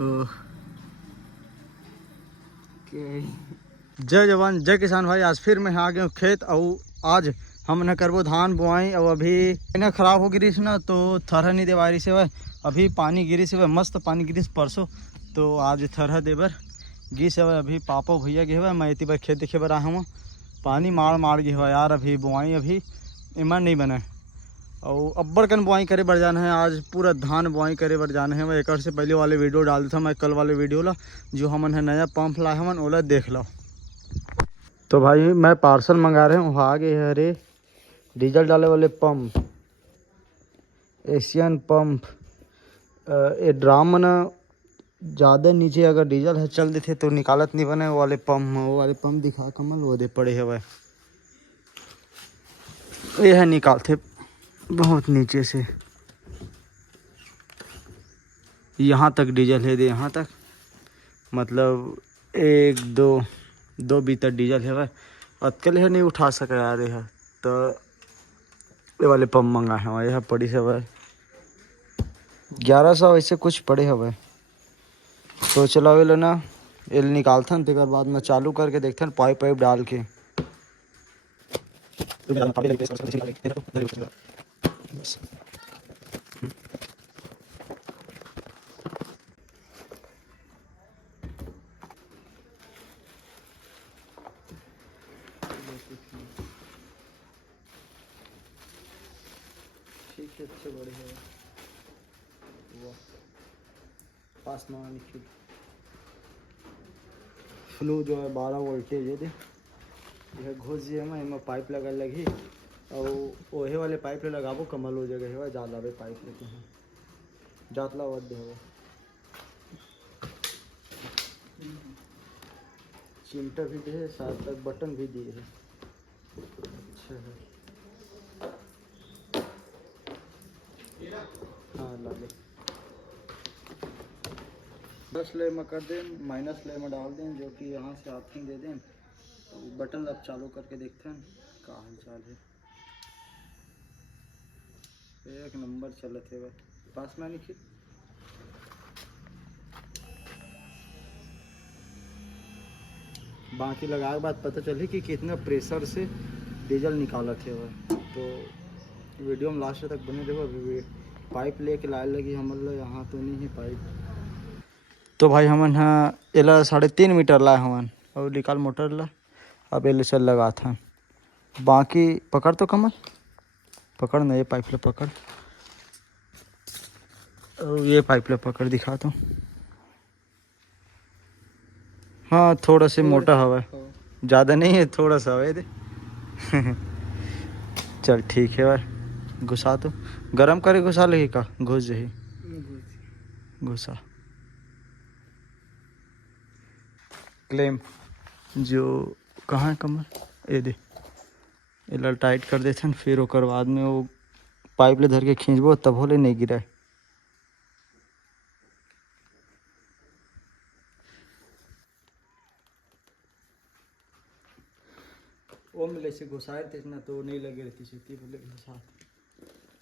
Okay. जय जवान जय किसान भाई, आज फिर मैं आ गया हूँ खेत। और आज हम न करबो धान बुआई। और अभी इन्हें खराब हो गिरी ना, तो थरह नहीं देवा रही से वह। अभी पानी गिरी से वह, मस्त पानी गिरी परसों, तो आज थरह देवर गिस है। अभी पापा भैया गे हुआ, मैं इतनी बार खेत देखे बर आया हूँ। पानी मार मार गया हुआ यार, अभी बुआई अभी ईमान नहीं बना। और अब्बड़ कन बुआई करे बर जाना है। आज पूरा धान बुआई करे बर जाना है। मैं एक से पहले वाले वीडियो डाल था, मैं कल वाले वीडियो ला जो हमन है नया पंप लाए हमन ओला देख लो। तो भाई मैं पार्सल मंगा रहे हूँ, आ गए है। अरे डीजल डाले वाले पंप, एशियन पंप। ये ड्राम ना ज़्यादा नीचे अगर डीजल है चल देते तो निकालत नहीं बने। वो वाले पंप दिखा कमल वो दे पड़े है वह। ये है निकालते बहुत नीचे से, यहाँ तक डीजल है दे, यहाँ तक मतलब 1 2 बीतर डीजल है वह। अतकल है नहीं उठा सके यार। यह तो ये वाले पंप मंगा है, यह पड़ी है वह 1100 ऐसे कुछ पड़े है वह। तो चला वे ना एल निकालता न, फिर बाद में चालू करके देखते हैं पाइप वाइप डाल के। ठीक है, अच्छे बड़े हैं। आसमान फ्लू जो है 12 वोल्टेज है दे। यह घुस जी है, मैं पाइप लगा लगी। और ओहे वाले पाइप ले लगाबो कमल हो जगह है ज़्यादा बे पाइप लेते हैं जातला वध दे हो। चिमटा भी दे, साथ तक बटन भी दिए है। अच्छा है, हाँ ला ले। 10 ले में कर दें, माइनस ले में डाल दें, जो कि यहाँ से ऑप्शन दे दें। तो बटन अब चालू करके देखते हैं क्या हाल चाल है। एक नंबर चलते है पास में नहीं। बाकी लगा के बाद पता चली कि कितना प्रेशर से डीजल निकाला थे वह। तो वीडियो में लास्ट तक बने देखो। अभी पाइप लेके लाए लगी हम लोग, यहाँ तो नहीं है पाइप। तो भाई हमन हाँ एला 3.5 मीटर लाए हमन और निकाल मोटर ला। अब एले चल लगा था। बाकी पकड़ तो कमल पकड़ ना, ये पाइप ले पकड़ और ये पाइप ले पकड़ दिखा तो। हाँ थोड़ा से मोटा हवा है, ज़्यादा नहीं है, थोड़ा सा हवा है दे। चल ठीक है भाई, घुसा तो गरम करे घुसा लगी का घुस जाही घुसा। क्लेम जो कहाँ है कमर, ये दे ये टाइट कर देते हैं। फिर ओकर बाद में वो पाइप ले धर के खींचबो तब होले नहीं गिरा। वो मिले से घुसाए थे ना तो नहीं लगे रहती सीटी बोले घुसा।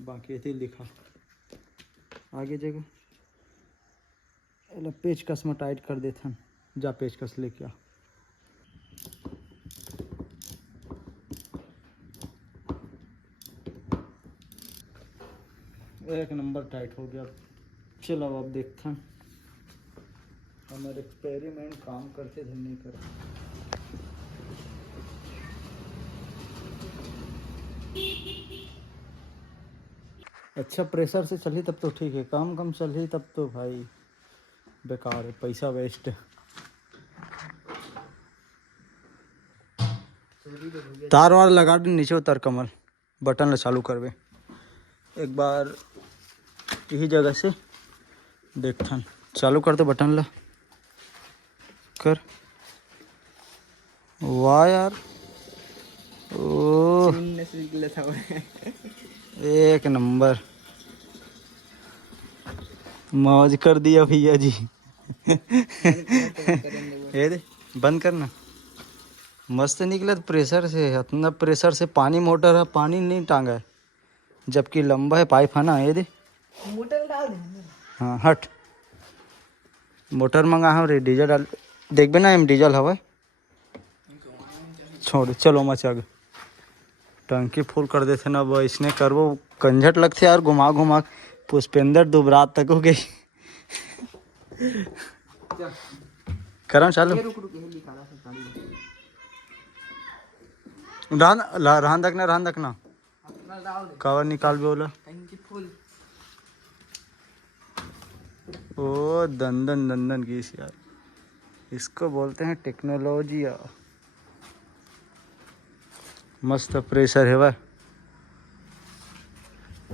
बाकी ऐसे लिखा आगे जगह पेचकस में टाइट कर देते हैं। जा पेचकस लेके आ। एक नंबर टाइट हो गया। चलो अब देखते हैं हमारे एक्सपेरिमेंट काम करते थे नहीं कर। अच्छा प्रेशर से चली तब तो ठीक है, काम कम चली तब तो भाई बेकार है, पैसा वेस्ट है। तार वार लगा दे नीचे उतर कमल, बटन ले चालू करवे एक बार यही जगह से देखथन। चालू कर दो बटन ला कर। वाह यार ओ एक नंबर मौज कर दिया भैया जी। ये दे बंद करना। मस्त निकला प्रेशर से, इतना प्रेशर से पानी मोटर है, पानी नहीं टांगा है जबकि लंबा है पाइप है ना। ये दे मोटर डाल दे। हाँ हट मोटर मंगा है रे डीजल डाल देख ना एम डीजल हवा छोड़ चलो मचाग टंकी फुल कर देते ना। अब इसने करवो कंझट लगते यार घुमा घुमा पुष्पेंद्र दुबरात तक हो गई। करम चालू रहन रखना कवर निकाल भी बोला। ओ दंदन दंदन की यार इसको बोलते हैं टेक्नोलॉजी। मस्त प्रेशर है वह।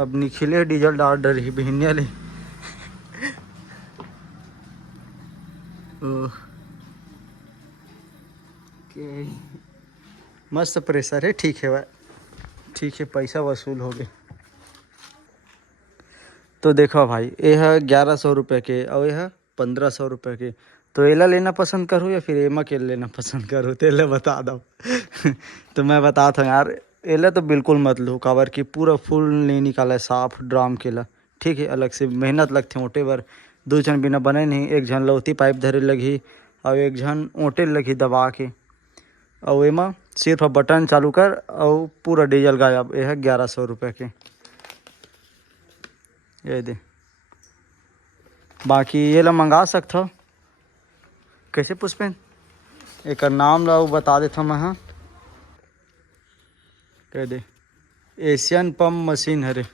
अब निखिले डीजल डाल डर ही बहनिया ले। मस्त प्रेशर है ठीक है वह ठीक है पैसा वसूल हो गए। तो देखो भाई ये है 1100 रुपये के और यह है 1500 रुपये के। तो एला लेना पसंद करूँ या फिर एमा के लेना पसंद करूँ तो एला बता दो। तो मैं बता था यार एला तो बिल्कुल मत लो काबर की पूरा फुल नहीं निकाला है साफ ड्राम केला ठीक है। अलग से मेहनत लगती ओटे बार 2 जन बिना बने नहीं। एक जन लौती पाइप धरे लगी और एक जन ओटे लगी दबा के और एमा सिर्फ बटन चालू कर और पूरा डीजल गायब। यह है 1100 रुपये के ये दे। बाकी ये ला मंगा सकते हो कैसे पुष्पेन एक नाम ला बता देता मैं। हाँ कह दे एशियन पंप मशीन हरे।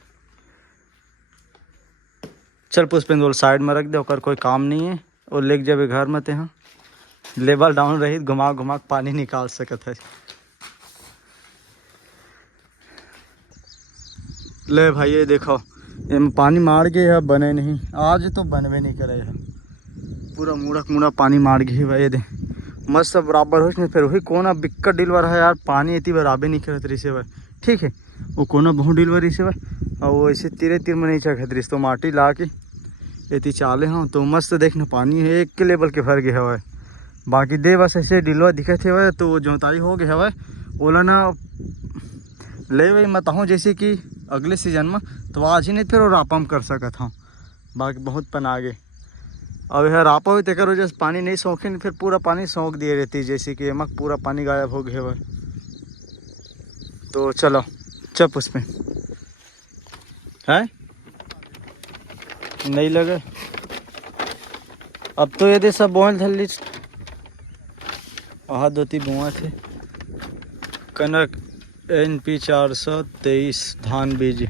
चल पुष्पेन बोल साइड में रख दे और कोई काम नहीं है और लेके जाबे घर में ते। हाँ लेवल डाउन रही घुमा घुमा पानी निकाल सकत है। ले भाई ये देखो ये पानी मार गए है बने नहीं आज तो बनवे नहीं करे है पूरा मुड़क मुड़ा पानी मार गई भाई दे मस्त बराबर हो फिर वही कोना बिक्कट डिलवर है यार पानी इतनी बराबर नहीं करत रही से भाई ठीक है। वो कोना बहुत डिलवरी से भाई और वो ऐसे तीरे तीर में नहीं चखत रही तो माटी ला के इतनी चाले हाँ तो मस्त देखना पानी है एक के लेवल के भर गया है। बाकी दे बस ऐसे डिलवर दिखे थे भाई तो जोताई हो गया है बोला ना ले भाई मत हूँ जैसे कि अगले सीजन में तो आज ही नहीं फिर रापा में कर सकता हूँ। बाकी बहुत पन आगे अब यह रापा हुई तेकर वजह से पानी नहीं सोखे नहीं फिर पूरा पानी सोख दिए रहती जैसे कि एमक पूरा पानी गायब हो गया है। तो चलो चप उसमें है नहीं लगे अब तो यदि सब बोल धल्ली वहाँ 2-3 बुआ थे कनक NP 423 धान बीज।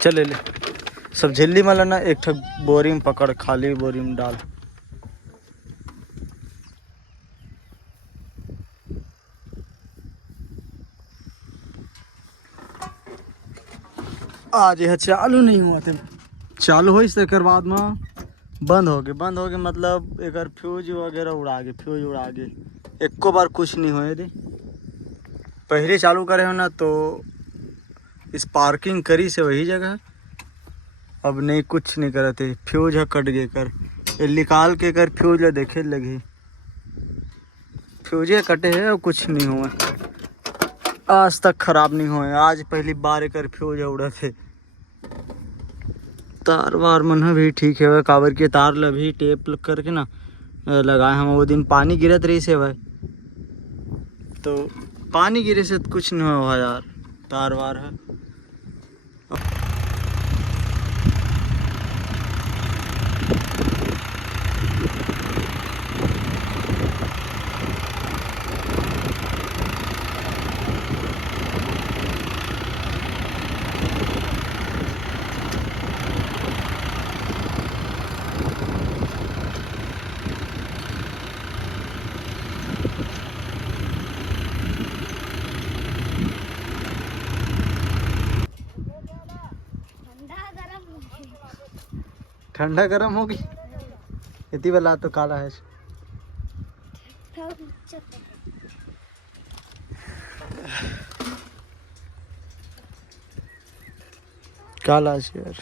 चल ले सब झिल्ली में लेना एक ठक बोरी में पकड़ खाली बोरी में डाल। आज यह चालू नहीं हुआ थे चालू हो इस कर बाद में बंद हो गए मतलब एक फ्यूज वगैरह उड़ा गए एको बार कुछ नहीं हुए थे। पहले चालू करे हो ना तो स्पार्किंग करी से वही जगह अब नहीं कुछ नहीं करते फ्यूज है कट गए कर ये निकाल के कर फ्यूज देखे लगी फ्यूजे कटे है और कुछ नहीं हुआ आज तक खराब नहीं हुए। आज पहली बार एक फ्यूज उड़ा थे। तार वार मन भी ठीक है वह काबर के तार ला भी टेप करके ना लगाए हम वो दिन पानी गिरत रही से भाई तो पानी गिरे से कुछ नहीं हुआ यार तार वार है। ठंडा गरम होगी इतनी वाला तो काला है काला यार।